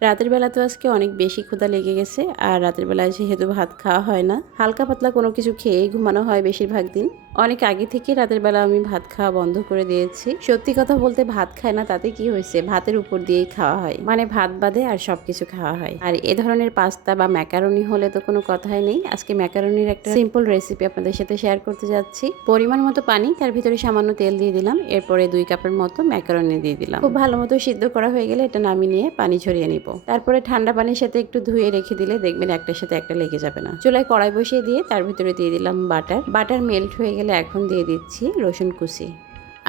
রাতের বেলা তো আজকে অনেক বেশি ক্ষুধা লেগে গেছে, আর রাতের বেলায় যেহেতু ভাত খাওয়া হয় না, হালকা পাতলা কোনো কিছু খেয়েই ঘুমানো হয় বেশিরভাগ দিন। অনেক আগে থেকে রাতের বেলা আমি ভাত খাওয়া বন্ধ করে দিয়েছি। সত্যি কথা বলতে ভাত খায় না তাতে কি হয়েছে, ভাতের উপর দিয়েই খাওয়া হয়, মানে ভাত বাদে আর সবকিছু খাওয়া হয়। আর এ ধরনের পাস্তা বা ম্যাকারনি হলে তো কোনো কথাই নেই। আজকে ম্যাকারনির একটা সিম্পল রেসিপি আপনাদের সাথে শেয়ার করতে যাচ্ছি। পরিমাণ মতো পানি, তার ভিতরে সামান্য তেল দিয়ে দিলাম, এরপরে 2 কাপের মতো ম্যাকারনি দিয়ে দিলাম। খুব ভালো মতো সিদ্ধ করা হয়ে গেলে এটা নামিয়ে নিয়ে পানি ঝরিয়ে নিব। তারপরে ঠান্ডা পানির সাথে একটু ধুয়ে রেখে দিলে দেখবেন একটার সাথে একটা লেগে যাবে না। চুলায় কড়াই বসিয়ে দিয়ে তার ভিতরে দিয়ে দিলাম বাটার মেল্ট হয়ে গেলে এখন দিয়ে দিচ্ছি রসুন কুচি।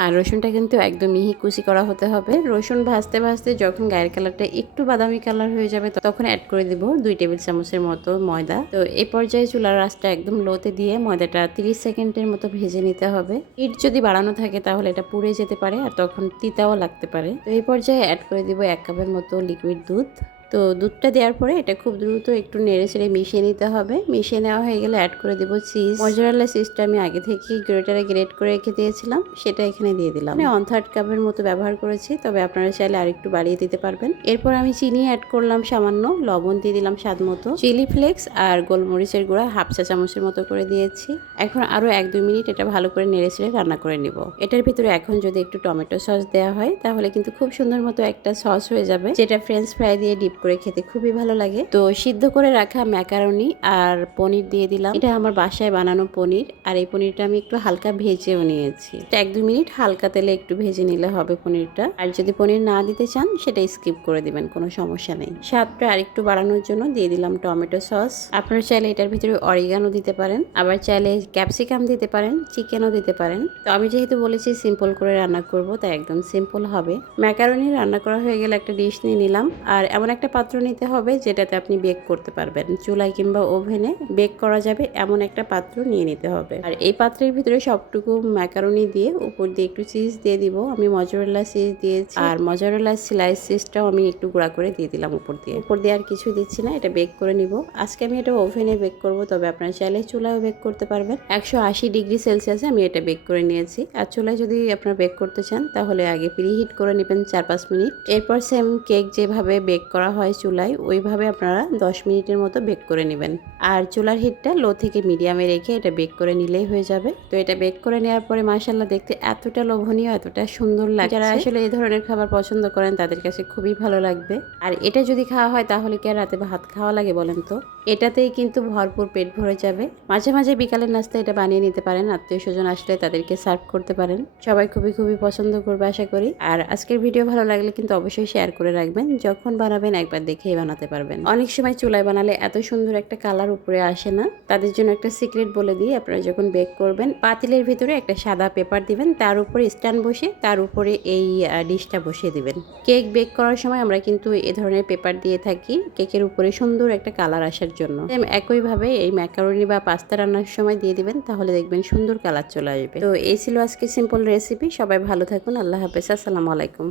আর রসুনটা কিন্তু একদম মিহি কুচি করা হতে হবে। রসুন ভাজতে ভাজতে যখন গায়ের কালারটা একটু বাদামি কালার হয়ে যাবে তখন অ্যাড করে দিব 2 টেবিল চামচের মতো ময়দা। তো এই পর্যায়ে চুলার আঁচটা একদম লোতে দিয়ে ময়দাটা 30 সেকেন্ডের মতো ভেজে নিতে হবে। হিট যদি বাড়ানো থাকে তাহলে এটা পুড়ে যেতে পারে আর তখন তিতাও লাগতে পারে। তো এই পর্যায়ে অ্যাড করে দিব 1 কাপের মতো লিকুইড দুধ। তো দুধটা দেওয়ার পরে এটা খুব দ্রুত একটু নেড়ে চেড়ে মিশিয়ে নিতে হবে। মিশিয়ে নেওয়া হয়ে গেলে অ্যাড করে দেবো চিজ। মজারেলা চিজটা আমি আগে থেকেই গ্রেটারে গ্রেট করে রেখে দিয়েছিলাম, সেটা এখানে দিয়ে দিলাম। আমি 1/3 কাপের মতো ব্যবহার করেছি, তবে আপনারা চাইলে আরেকটু বাড়িয়ে দিতে পারবেন। এরপর আমি চিনি অ্যাড করলাম সামান্য, লবণ দিয়ে দিলাম স্বাদ মতো, চিলি ফ্লেক্স আর গোলমরিচের গুঁড়া 1/2 চা চামচের মতো করে দিয়েছি। এখন আরও 1-2 মিনিট এটা ভালো করে নেড়ে চেড়ে রান্না করে নিব। এটার ভিতরে এখন যদি একটু টমেটো সস দেওয়া হয় তাহলে কিন্তু খুব সুন্দর মতো একটা সস হয়ে যাবে, যেটা ফ্রেঞ্চ ফ্রাই দিয়ে ডিপ করে খেতে খুবই ভালো লাগে। তো সিদ্ধ করে রাখা ম্যাকারনি আর পনির দিয়ে দিলাম। এটা আমার বাসায় বানানো পনির, আর এই পনিরটা আমি একটু হালকা ভেজেও নিয়েছি। 1-2 মিনিট হালকা তেলে একটু ভেজে নিলে হবে পনিরটা। আর যদি পনির না দিতে চান সেটা স্কিপ করে দিবেন, কোনো সমস্যা নেই। স্বাদটা আরেকটু বাড়ানোর জন্য দিয়ে দিলাম টমেটো সস। আপনারা চাইলে এটার ভিতরে অরিগানো দিতে পারেন, আবার চাইলে ক্যাপসিকাম দিতে পারেন, চিকেনও দিতে পারেন। তো আমি যেহেতু বলেছি সিম্পল করে রান্না করব, তাই একদম সিম্পল হবে। ম্যাকারনি রান্না করা হয়ে গেলে একটা ডিশ নিয়ে নিলাম, আর এমন একটা পাত্র নিতে হবে যেটাতে আপনি বেক করতে পারবেন। চুলায় কিংবা ওভেনে বেক করা যাবে এমন একটা পাত্র নিয়ে নিতে হবে। আর এই পাত্রের ভিতরে সবটুকু ম্যাকারনি দিয়ে উপর দিয়ে একটু চিজ দিয়ে দিব। আমি মজারেলা চিজ দিয়েছি, আর মজারেলা স্লাইস চিজটাও আমি একটু গুঁড়া করে দিয়ে দিলাম উপর দিয়ে আর কিছু দিচ্ছি না। এটা বেক করে নিব। আজকে আমি এটা ওভেনে বেক করব, তবে আপনারা চাইলে চুলায় বেক করতে পারবেন। 180 ডিগ্রি সেলসিয়াসে আমি এটা বেক করে নিয়েছি। আর চুলায় যদি আপনারা বেক করতে চান তাহলে আগে প্রিহিট করে নেবেন 4-5 মিনিট। এরপর সেম কেক যেভাবে বেক করা হয় চুলায়, ওইভাবে আপনারা 10 মিনিটের মতো বেক করে নেবেন। আর চুলার হিটটা লো থেকে মিডিয়ামে রেখে এটা বেক করে নিলেই হয়ে যাবে। তো এটা বেক করে নেওয়ার পরে মাশাআল্লাহ দেখতে এতটা লোভনীয়, এতটা সুন্দর লাগে। যারা আসলে এই ধরনের খাবার পছন্দ করেন তাদের কাছে খুবই ভালো লাগবে। আর এটা যদি খাওয়া হয় তাহলে কি আর রাতে ভাত খাওয়া লাগে বলেন তো? এটাতেই কিন্তু ভরপুর পেট ভরে যাবে। মাঝে মাঝে বিকালের নাস্তা এটা বানিয়ে নিতে পারেন, আত্মীয় স্বজন আসলে তাদেরকে সার্ভ করতে পারেন। সবাই খুবই পছন্দ করবে আশা করি। আর আজকের ভিডিও ভালো লাগলে কিন্তু অবশ্যই শেয়ার করে রাখবেন। যখন বানাবেন একবার দেখেই বানাতে পারবেন। অনেক সময় চুলায় বানালে এত সুন্দর একটা কালার উপরে আসে না। তাদের জন্য একটা সিক্রেট বলে দিই, আপনারা যখন বেক করবেন পাতিলের ভিতরে একটা সাদা পেপার দিবেন, তার উপরে স্ট্যান্ড বসে তার উপরে এই ডিশটা বসিয়ে দিবেন। কেক বেক করার সময় আমরা কিন্তু এ ধরনের পেপার দিয়ে থাকি কেকের উপরে সুন্দর একটা কালার আসার জন্য। একইভাবে এই ম্যাকারনি বা পাস্তা রান্নার সময় দিয়ে দিবেন, তাহলে দেখবেন সুন্দর কালার চলে আসবে। তো এই ছিল আজকে সিম্পল রেসিপি। সবাই ভালো থাকুন। আল্লাহ হাফেজ। আসসালামু আলাইকুম।